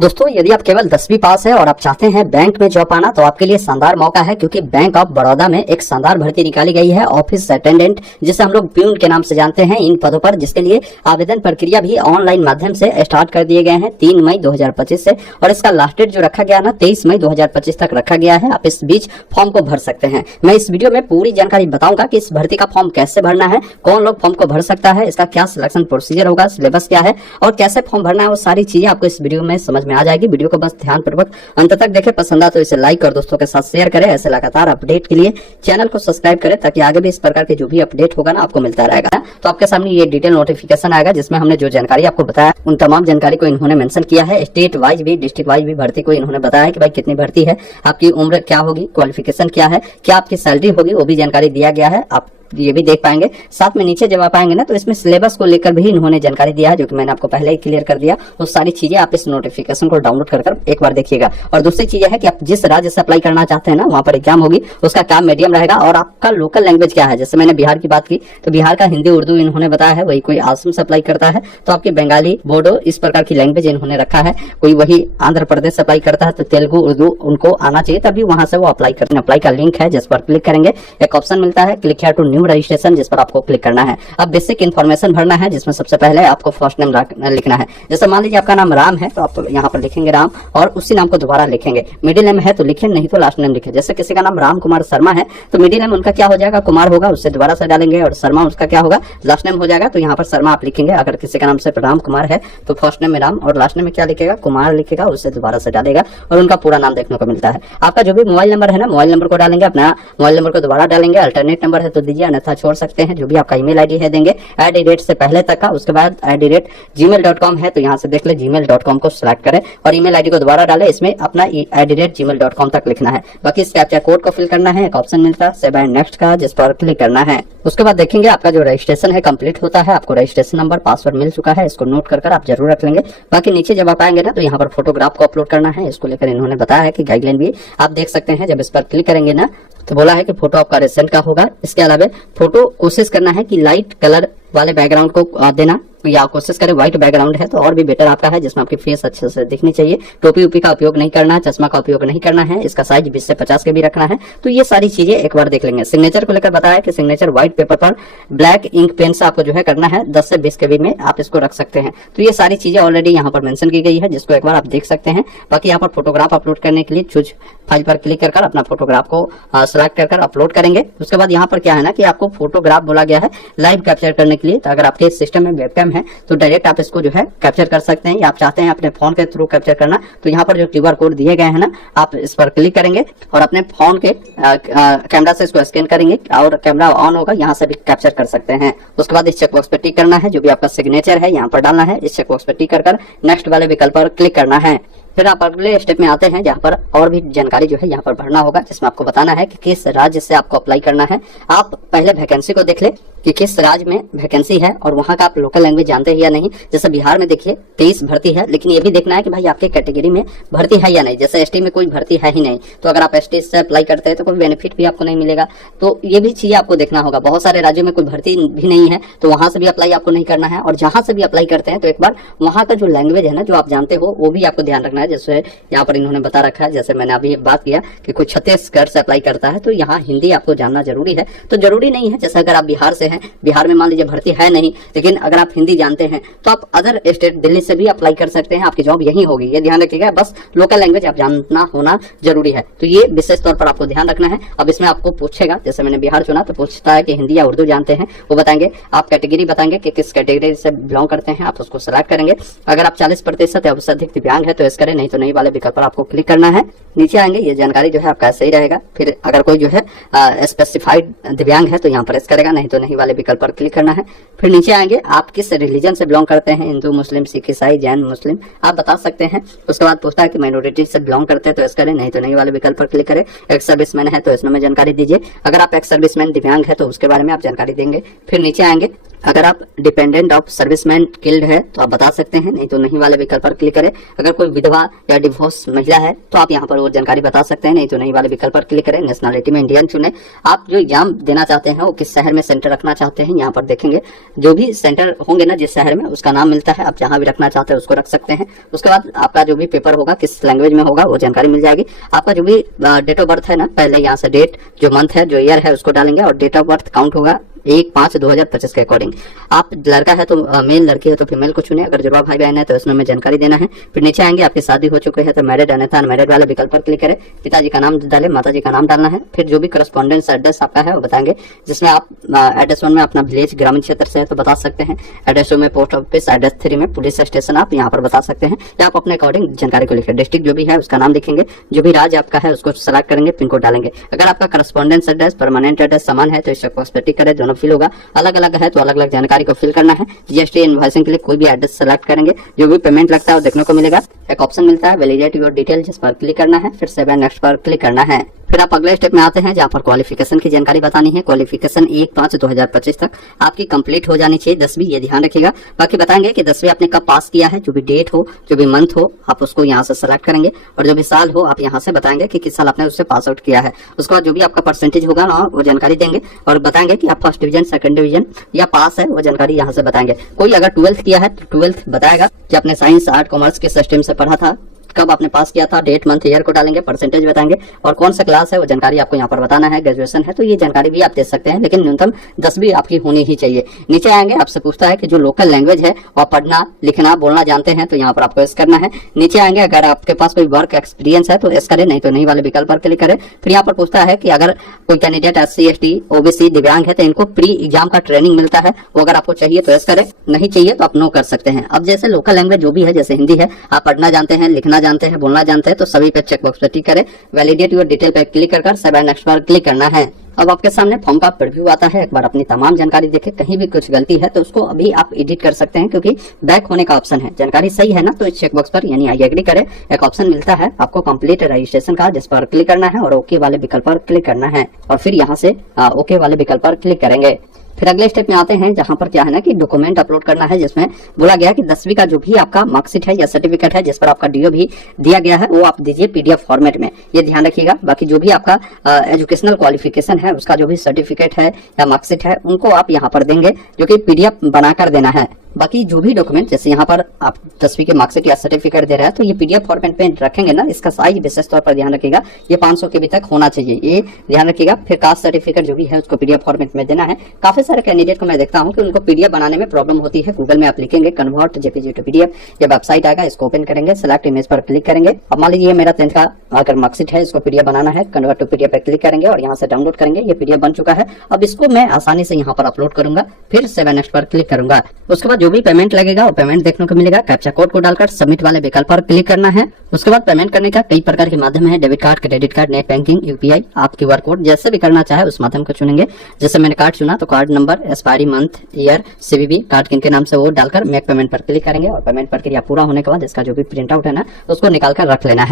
दोस्तों, यदि आप केवल 10वीं पास है और आप चाहते हैं बैंक में जॉब पाना तो आपके लिए शानदार मौका है, क्योंकि बैंक ऑफ बड़ौदा में एक शानदार भर्ती निकाली गई है ऑफिस अटेंडेंट, जिसे हम लोग प्यून के नाम से जानते हैं। इन पदों पर जिसके लिए आवेदन प्रक्रिया भी ऑनलाइन माध्यम से स्टार्ट कर दिए गए हैं 3 मई 2025 से, और इसका लास्ट डेट जो रखा गया ना 23 मई 2025 तक रखा गया है। आप इस बीच फॉर्म को भर सकते हैं। मैं इस वीडियो में पूरी जानकारी बताऊंगा कि इस भर्ती का फॉर्म कैसे भरना है, कौन लोग फॉर्म को भर सकता है, इसका क्या सिलेक्शन प्रोसीजर होगा, सिलेबस क्या है और कैसे फॉर्म भरना है, वो सारी चीजें आपको इस वीडियो में समझ में आ जाएगी। वीडियो को ध्यान पूर्वक अंत तक देखें। पसंद आए तो इसे लाइक और दोस्तों के साथ शेयर करें। ऐसे लगातार अपडेट के लिए चैनल को सब्सक्राइब करें, ताकि आगे भी इस प्रकार के जो भी अपडेट होगा ना आपको मिलता रहेगा। तो आपके सामने ये डिटेल नोटिफिकेशन आएगा, जिसमें हमने जो जानकारी आपको बताया उन तमाम जानकारी को इन्होंने मेंशन किया है। स्टेट वाइज भी, डिस्ट्रिक्ट वाइज भी भर्ती को इन्होंने बताया है कि भाई कितनी भर्ती है, आपकी उम्र क्या होगी, क्वालिफिकेशन क्या है, क्या आपकी सैलरी होगी, वो भी जानकारी दिया गया है। आप ये भी देख पाएंगे। साथ में नीचे जब आप आएंगे ना तो इसमें सिलेबस को लेकर भी इन्होंने जानकारी दिया है, जो कि मैंने आपको पहले ही क्लियर कर दिया। वो सारी चीजें आप इस नोटिफिकेशन को डाउनलोड कर एक बार देखिएगा। और दूसरी चीज है कि आप जिस राज्य से अप्लाई करना चाहते हैं ना, वहां पर एग्जाम होगी, उसका क्या मीडियम रहेगा और आपका लोकल लैंग्वेज क्या है। जैसे मैंने बिहार की बात की तो बिहार का हिंदी उर्दू इन्होंने बताया है। वही कोई आसम से अप्लाई करता है तो आपकी बंगाली, बोडो, इस प्रकार की लैंग्वेज इन्होंने रखा है। कोई वही आंध्र प्रदेश से अप्लाई करता है तो तेलुगु, उर्दू उनको आना चाहिए, तभी वहां से वो अप्लाई करते हैं। अप्लाई का लिंक है, जिस पर क्लिक करेंगे एक ऑप्शन मिलता है click here to new registration, जिस पर आपको क्लिक करना है। अब बेसिक इन्फॉर्मेशन भरना है, जिसमें सबसे पहले आपको फर्स्ट नेम लिखना है। जैसे मान लीजिए आपका नाम राम है तो आप यहाँ पर लिखेंगे राम और उसी नाम को दोबारा लिखेंगे। मिडिल नेम है तो लिखें, नहीं तो लास्ट नेम लिखें। जैसे किसी का नाम राम कुमार शर्मा है तो मिडिल नेम उनका क्या हो जाएगा, कुमार होगा, उससे दोबारा से डालेंगे, और शर्मा उसका क्या होगा, लास्ट नेम हो जाएगा। तो यहाँ पर शर्मा आप लिखेंगे। अगर किसी का नाम सिर्फ राम कुमार है तो फर्स्ट नेम में राम और लास्ट नेम में क्या लिखेगा, कुमार लिखेगा, उससे दोबारा से डालेगा और उनका पूरा नाम देखने को मिलता है। आपका जो भी मोबाइल नंबर है ना, मोबाइल नंबर को डालेंगे, अपना मोबाइल नंबर को दोबारा डालेंगे। अल्टरनेट नंबर है तो दीजिए, अन्यथा छोड़ सकते हैं। जो भी आपका ईमेल आईडी है देंगे @ से पहले तक का। उसके बाद @gmail.com है तो यहाँ से देख ले gmail.com को सिलेक्ट करें और ईमेल आईडी को दोबारा डालें। इसमें अपना @gmail.com तक लिखना है। बाकी इस कैप्चा कोड को फिल करना है। एक ऑप्शन मिलता है सेव एंड नेक्स्ट का, जिस पर क्लिक करना है। उसके बाद देखेंगे आपका जो रजिस्ट्रेशन है कंप्लीट होता है। आपको रजिस्ट्रेशन नंबर, पासवर्ड मिल चुका है, इसको नोट कर आप जरूर रख लेंगे। बाकी नीचे जब आप आएंगे ना तो यहाँ पर फोटोग्राफ को अपलोड करना है। इसको लेकर इन्होंने बताया है कि गाइडलाइन भी आप देख सकते हैं। जब इस पर क्लिक करेंगे ना तो बोला है कि फोटो आपका रिसेंट का होगा। इसके अलावा फोटो कोशिश करना है कि लाइट कलर वाले बैकग्राउंड को देना, या कोशिश करें व्हाइट बैकग्राउंड है तो और भी बेटर आपका है, जिसमें आपकी फेस अच्छे से दिखनी चाहिए। टोपी उपी का उपयोग नहीं करना है, चश्मा का उपयोग नहीं करना है। इसका साइज 20 से 50 के भी रखना है। तो ये सारी चीजें एक बार देख लेंगे। सिग्नेचर को लेकर बताया कि सिग्नेचर व्हाइट पेपर पर ब्लैक इंक पेन से आपको जो है करना है। 10 से 20 के बी में आप इसको रख सकते हैं। तो ये सारी चीजें ऑलरेडी यहाँ पर मेंशन की गई है, जिसको एक बार आप देख सकते हैं। बाकी यहाँ पर फोटोग्राफ अपलोड करने के लिए चूज फाइल पर क्लिक कर अपना फोटोग्राफ को सिलेक्ट कर अपलोड करेंगे। उसके बाद यहाँ पर क्या है ना कि आपको फोटोग्राफ बोला गया है लाइव कैप्चर करने के लिए। तो अगर आपके सिस्टम में वेबकैम है तो डायरेक्ट आप इसको जो है कैप्चर कर सकते हैं, या आप चाहते हैं अपने फोन के थ्रू कैप्चर करना तो यहाँ पर जो QR कोड दिए गए हैं ना, आप इस पर क्लिक करेंगे और अपने फोन के कैमरा से इसको स्कैन करेंगे और कैमरा ऑन होगा, यहाँ से भी कैप्चर कर सकते हैं। उसके बाद इस चेकबॉक्स पे टिक करना है, जो भी आपका सिग्नेचर है यहाँ पर डालना है। इस चेकबॉक्स पे टिक कर नेक्स्ट वाले विकल्प पर क्लिक करना है। फिर आप अगले स्टेप में आते हैं, जहाँ पर और भी जानकारी जो है यहाँ पर भरना होगा, जिसमें आपको बताना है कि किस राज्य से आपको अप्लाई करना है। आप पहले वैकेंसी को देख ले कि किस राज्य में वैकेंसी है और वहाँ का आप लोकल लैंग्वेज जानते हैं या नहीं। जैसे बिहार में देखिए 23 भर्ती है, लेकिन ये भी देखना है कि भाई आपके कैटेगरी में भर्ती है या नहीं। जैसे ST में कोई भर्ती है ही नहीं, तो अगर आप ST से अप्लाई करते हैं तो कोई बेनिफिट भी आपको नहीं मिलेगा। तो ये भी चीजें आपको देखना होगा। बहुत सारे राज्यों में कोई भर्ती भी नहीं है तो वहां से भी अप्लाई आपको नहीं करना है। और जहां से भी अप्लाई करते हैं तो एक बार वहां का जो लैंग्वेज है ना, जो आप जानते हो, वो भी आपको ध्यान रखना है। जैसे यहाँ पर इन्होंने बता रखा है, जैसे मैंने अभी बात किया कि कोई छत्तीसगढ़ से अप्लाई करता है तो यहाँ हिंदी आपको जानना जरूरी है। तो जरूरी नहीं है, जैसे अगर आप बिहार से हैं, बिहार में मान लीजिए भर्ती है नहीं, लेकिन अगर आप हिंदी जानते हैं तो आप अदर स्टेट दिल्ली से भी अप्लाई कर सकते हैं, आपकी जॉब यही होगी। ये ध्यान रखिएगा, बस लोकल लैंग्वेज आप जानना होना जरूरी है। तो ये विशेष तौर पर आपको ध्यान रखना है। अब इसमें आपको पूछेगा, जैसे मैंने बिहार चुना तो पूछता है कि हिंदी या उर्दू जानते हैं, वो बताएंगे। आप कैटेगरी बताएंगे कि किस कैटेगरी से बिलोंग करते हैं, आप उसको सिलेक्ट करेंगे। अगर आप 40% या उससे अधिक दिव्यांग है तो इस करें, नहीं तो नहीं वाले विकल्प पर आपको क्लिक करना है। नीचे आएंगे, ये जानकारी जो है आपका सही रहेगा। फिर अगर कोई जो है स्पेसिफाइड दिव्यांग है तो यहाँ पर इस करेगा, नहीं तो नहीं वाले विकल्प पर क्लिक करना है। फिर नीचे आएंगे, आप किस रिलीजन से बिलोंग करते हैं, हिंदू, मुस्लिम, सिख, ईसाई, जैन, मुस्लिम, आप बता सकते हैं। उसके बाद पूछता है कि माइनॉरिटी से बिलोंग करते हैं तो इस करें, नहीं तो नहीं वाले विकल्प पर क्लिक करें। एक्स सर्विसमैन है तो इसमें जानकारी दीजिए। अगर आप एक्स सर्विसमैन दिव्यांग है तो उसके बारे में आप जानकारी देंगे। फिर नीचे आएंगे, अगर आप डिपेंडेंट ऑफ सर्विसमैन किल्ड है तो आप बता सकते हैं, नहीं तो नहीं वाले विकल्प पर क्लिक करें। अगर कोई विधवा विधवा या डिवोर्स महिला है तो आप यहाँ पर वो जानकारी बता सकते हैं, नहीं तो नहीं वाले विकल्प पर क्लिक करें। नेशनलिटी में इंडियन चुने। आप जो एग्जाम देना चाहते हैं वो किस शहर में सेंटर रखना चाहते हैं, यहाँ पर देखेंगे जो भी सेंटर होंगे ना जिस शहर में, उसका नाम मिलता है। आप जहाँ भी रखना चाहते हैं उसको रख सकते हैं। उसके बाद आपका जो भी पेपर होगा किस लैंग्वेज में होगा वो जानकारी मिल जाएगी। आपका जो भी डेट ऑफ बर्थ है ना, पहले यहाँ से डेट, जो मंथ है, जो ईयर है उसको डालेंगे और डेट ऑफ बर्थ काउंट होगा 1/5/2025 के अकॉर्डिंग। आप लड़का है तो मेल, लड़की है तो फीमेल को चुने। अगर जुड़वा भाई बहन है तो इसमें हमें जानकारी देना है। फिर नीचे आएंगे, आपकी शादी हो चुकी है तो मैरिड अन्यथा अनमैरिड वाले विकल्प पर क्लिक करें। पिताजी का नाम डाले, माताजी का नाम डालना है। फिर जो भी करस्पॉन्डेंस एड्रेस आपका है वो बताएंगे, जिसमें आप एड्रेस 1 में अपना विलेज ग्रामीण क्षेत्र से है तो बता सकते हैं, एड्रेस 2 में पोस्ट ऑफिस, एड्रेस 3 में पुलिस स्टेशन आप यहाँ पर बता सकते हैं, या आप अपने अकॉर्डिंग जानकारी को लिखें। डिस्ट्रिक्ट जो भी है उसका नाम लिखेंगे, जो भी राज्य आपका है उसको सेलेक्ट करेंगे, पिन कोड डालेंगे। अगर आपका करस्पॉन्डेंस एड्रेस परमानेंट एड्रेस समान है तो इस बॉक्स पर टिक करें, दोनों फिल होगा। अलग अलग है तो अलग अलग जानकारी को फिल करना है। जीएसटी इनवॉइसिंग के लिए कोई भी एड्रेस सेलेक्ट करेंगे, जो भी पेमेंट लगता है वो देखने को मिलेगा। एक ऑप्शन मिलता है वैलिडेट योर डिटेल, जिस पर क्लिक करना है, फिर सेव एंड नेक्स्ट पर क्लिक करना है। फिर आप अगले स्टेप में आते हैं जहाँ पर क्वालिफिकेशन की जानकारी बतानी है। क्वालिफिकेशन 1/5/2025 तक आपकी कंप्लीट हो जानी चाहिए, 10वीं, ये ध्यान रखिएगा। बाकी बताएंगे कि 10वीं आपने कब पास किया है, जो भी डेट हो, जो भी मंथ हो, आप उसको यहाँ से सेलेक्ट करेंगे और जो भी साल हो आप यहाँ से बताएंगे कि किस साल आपने उससे पास आउट किया है। उसके बाद जो भी आपका परसेंटेज होगा ना वो जानकारी देंगे और बताएंगे कि आप फर्स्ट डिवीजन, सेकंड डिवीजन या पास है, वो जानकारी यहाँ से बताएंगे। कोई अगर 12th किया है तो 12th बताएगा कि आपने साइंस, आर्ट, कॉमर्स किस स्ट्रीम से पढ़ा था, कब आपने पास किया था, डेट, मंथ, ईयर को डालेंगे, परसेंटेज बताएंगे और कौन सा क्लास है वो जानकारी आपको यहाँ पर बताना है। ग्रेजुएशन है तो ये जानकारी भी आप दे सकते हैं, लेकिन न्यूनतम 10वीं आपकी होनी ही चाहिए। नीचे आएंगे, आपसे पूछता है कि जो लोकल लैंग्वेज है वो पढ़ना, लिखना, बोलना जानते हैं तो यहाँ पर आपको एस करना है। नीचे आएंगे, अगर आपके पास कोई वर्क एक्सपीरियंस है तो एस करें, नहीं तो नहीं वाले विकल्प पर क्लिक करें। फिर यहाँ पर पूछता है कि अगर कोई कैंडिडेट SC, ST, OBC, दिव्यांग है तो इनको प्री एग्जाम का ट्रेनिंग मिलता है, वो अगर आपको चाहिए तो एस करें, नहीं चाहिए तो आप नो कर सकते हैं। अब जैसे लोकल लैंग्वेज जो भी है, जैसे हिंदी है, आप पढ़ना जानते हैं, लिखना जानते हैं, बोलना जानते हैं तो सभी पे चेक बॉक्स पर टिक करें। वैलिडेट योर डिटेल पे क्लिक कर सेव एंड नेक्स्ट पर क्लिक करना है। अब आपके सामने फॉर्म का प्रीव्यू आता है। एक बार अपनी तमाम जानकारी देखें, कहीं भी कुछ गलती है तो उसको अभी आप एडिट कर सकते हैं, क्योंकि बैक होने का ऑप्शन है। जानकारी सही है ना तो इस चेक बॉक्स पर यानी आई एग्री करें, एक ऑप्शन मिलता है आपको कंप्लीट रजिस्ट्रेशन का, जिस पर क्लिक करना है और ओके वाले विकल्प पर क्लिक करना है और फिर यहाँ से ओके वाले विकल्प पर क्लिक करेंगे। फिर अगले स्टेप में आते हैं जहां पर क्या है ना कि डॉक्यूमेंट अपलोड करना है, जिसमें बोला गया कि 10वीं का जो भी आपका मार्कशीट है या सर्टिफिकेट है जिस पर आपका डीओ भी दिया गया है वो आप दीजिए पीडीएफ फॉर्मेट में, ये ध्यान रखिएगा। बाकी जो भी आपका एजुकेशनल क्वालिफिकेशन है उसका जो भी सर्टिफिकेट है या मार्कशीट है उनको आप यहाँ पर देंगे, जो कि पीडीएफ बनाकर देना है। बाकी जो भी डॉक्यूमेंट, जैसे यहाँ पर आप 10वीं के मार्कशीट या सर्टिफिकेट दे रहे हैं तो ये पीडीएफ फॉर्मेट में रखेंगे ना, इसका साइज विशेष तौर पर ध्यान रखिएगा, ये 500 KB तक होना चाहिए, ये ध्यान रखिएगा। फिर कास्ट सर्टिफिकेट जो भी है उसको पीडीएफ फॉर्मेट में देना है। काफी सारे कैंडिडेट को मैं देखता हूँ कि उनको पीडीएफ बनाने में प्रॉब्लम होती है। गूगल में आप लिखेंगे कन्वर्ट जेपीजी टू पीडीएफ, ये वेबसाइट आएगा, इसको ओपन करेंगे, सिलेक्ट इमेज पर क्लिक करेंगे। अब मान लीजिए मेरा 10th का अगर मार्कशीट है, इसको पीडीएफ बनाना है, कन्वर्ट टू पीडीएफ पर क्लिक करेंगे और यहाँ से डाउनलोड करेंगे। ये पीडीएफ बन चुका है, अब इसको मैं आसानी से यहाँ पर अपलोड करूंगा, फिर सेव एंड नेक्स्ट पर क्लिक करूंगा। उसके बाद जो भी पेमेंट लगेगा पेमेंट देखने को मिलेगा। कैप्चा कोड को डालकर सबमिट वाले विकल्प पर क्लिक करना है। उसके बाद पेमेंट करने का कई प्रकार के माध्यम है, debit card, credit card, net banking, UPI, आप QR कोड, जैसे भी करना चाहे उस माध्यम को चुनेंगे। जैसे मैंने कार्ड चुना तो card number, expiry, month, year, CVV card किनके नाम से वो डालकर मेक पेमेंट पर क्लिक करेंगे और पेमेंट प्रक्रिया पूरा होने के बाद इसका जो भी प्रिंट आउट है ना उसको निकाल कर रख लेना है।